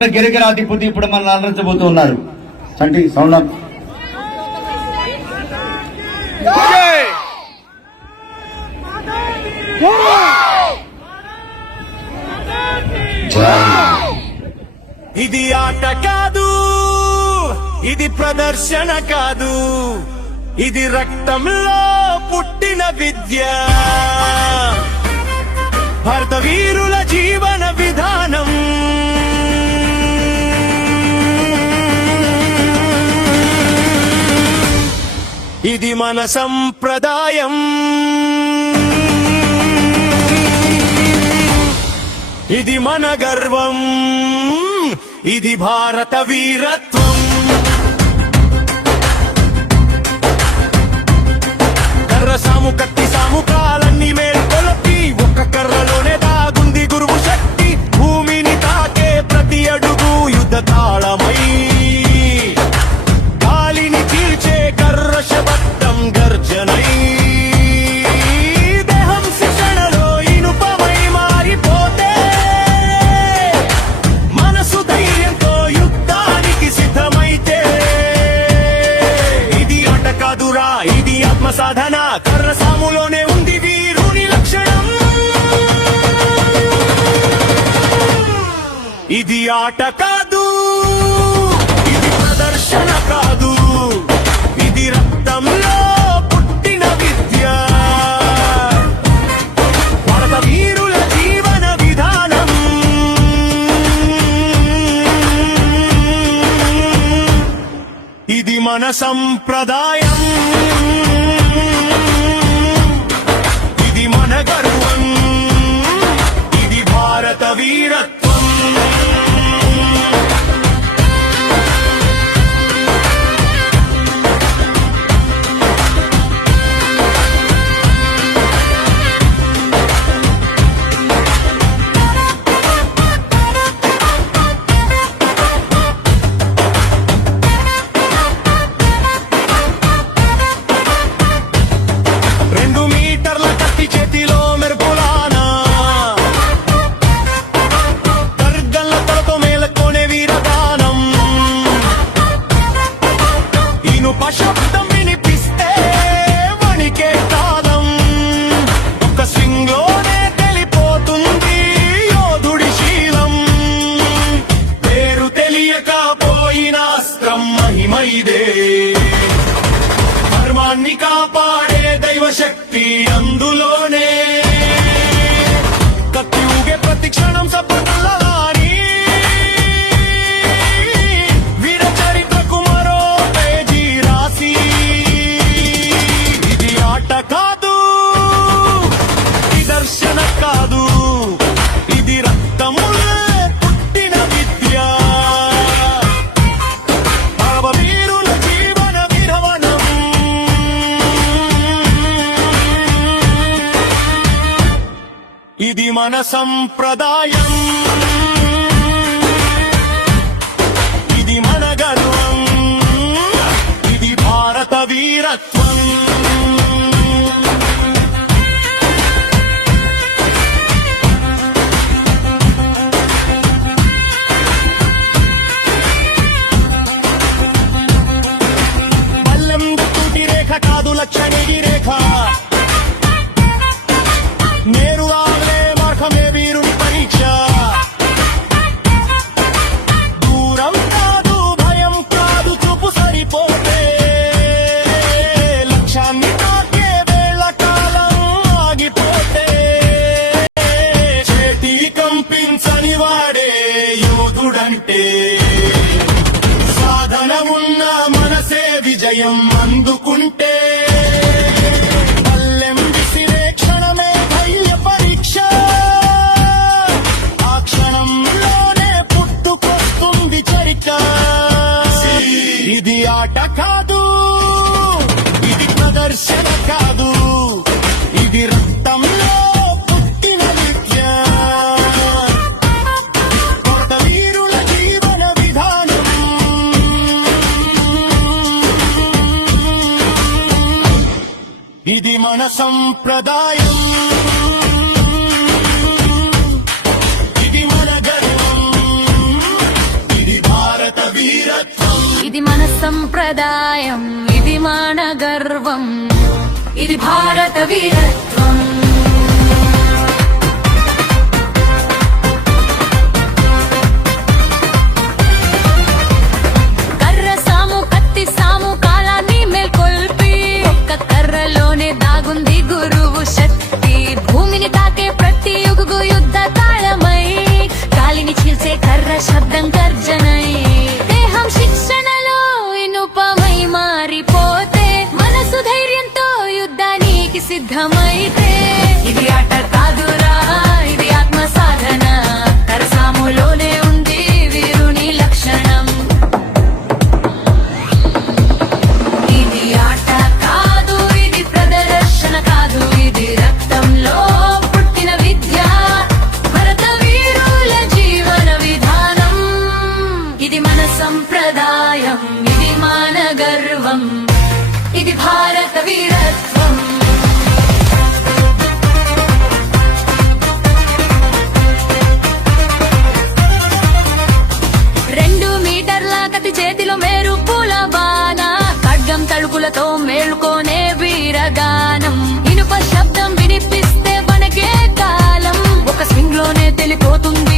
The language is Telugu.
గిరిగిరాధిపతి ఇప్పుడు మనల్ని అలరించబోతూ ఉన్నారు. చంటి సౌండ్ ఇది ఆట కాదు, ఇది ప్రదర్శన కాదు, ఇది రక్తంలో పుట్టిన విద్య. భారత వీరుల జీవన విధానం. ఇది మన సంప్రదాయం, ఇది మన గర్వం, ఇది భారత వీరత్వం. కర్ర సాము కత్తి సాము కాలన్నీ మేల్కొలపి ఒక్క కర్రలోనే దాగుంది గురువు శక్తి. భూమిని తాకే ప్రతి అడుగు యుద్ధ తాళమై, గాలిని చీల్చే కర్ర శబ్దం గర్జనై. దేహం శిక్షణలో ఇనుపమై మారిపోతే, మనసు ధైర్యంతో యుద్ధానికి సిద్ధమైతే. ఇది ఆట కాదురా, ఇది ఆత్మ సాధన. కర్ర సాములోనే ఉంది వీరుని లక్షణం. ఇది ఆట కాదు, ఇది ప్రదర్శన కాదు, ఇది రక్తంలో పుట్టిన విద్య. భారత వీరుల జీవన విధానం. ఇది మన సంప్రదాయం, ఇది మన గర్వం, ఇది భారత వీరత్వం. శబ్దం వినిపిస్తే వణికే కాలం. ఒక స్వింగ్ లోనే తెలిపోతుంది యోధుడి శీలం. పేరు తెలియకపోయిన అస్త్రం మహిమైదే. ధర్మాన్ని కాపాడే దైవశక్తి అందులోనే. కత్తి ఊగే ప్రతి క్షణం సపనలాని. కాదు, ప్రదర్శన కాదు, ఇది రక్తములే పుట్టిన విద్య. భారత వీరుల జీవన విధానం. ఇది మన సంప్రదాయం, ఇది మన గర్వం, ఇది భారత వీరత్వం. కాదు లక్షణికి రేఖ, నేరు ఆగలే మార్గమే వీరుని పరీక్ష. దూరం కాదు, భయం కాదు, చూపు సరిపోతే. లక్ష్యాన్ని తాకే వేళ కాలం ఆగిపోతే. చేతి కంపించని వాడే యోధుడంటే. సాధన ఉన్న మనసే విజయం అందుకుంటే. పల్లెం విసిరే క్షణమే ధైర్య పరీక్ష. ఆ క్షణంలోనే పుట్టుకొస్తుంది చరిత్ర. ఇది ఆట కాదు, ఇది ప్రదర్శన కాదు, ఇది రక్తంలో పుట్టిన విద్య. భారత వీరుల జీవన విధానం. ఇది మన సంప్రదాయం, ఇది మన గర్వం, సంప్రదాయం ఇది మన గర్వం ఇది భారత వీరత్వం కర్ర సాము కత్తి సాము కాలాన్ని మేల్కొల్పి ఒక్క కర్రలోనే దాగుంది గురువు శక్తి భూమిని తాకే ప్రతి యుగు యుద్ధ తాళమై గాలిని చీల్చే కర్ర శబ్దం గర్జనై దేహం శిక్షణలో ఇనుపమై మారిపోతే మనసు ధైర్యంతో యుద్ధానికి సిద్ధమైతే ఇది ఆట కాదురా ఇది ఆత్మ సాధన కరసాములోనే ఉంది వీరుని లక్షణం ఇది ఆట కాదు ఇది ప్రదర్శన కాదు ఇది రక్తంలో పుట్టిన విద్య భరత వీరుల జీవన విధానం ఇది మన సంప్రదాయం ఇది మన గర్వం ఇది భారత వీరత్వం 2 మీటర్ల కత్తి చేతిలో మేరు పూల బాణ ఖడ్గం తడుకులతో మేల్కొనే వీరగానం ఇనుప శబ్దం వినిపిస్తే వణకే కాలం ఒక స్వింగ్ లోనే తెలిపోతుంది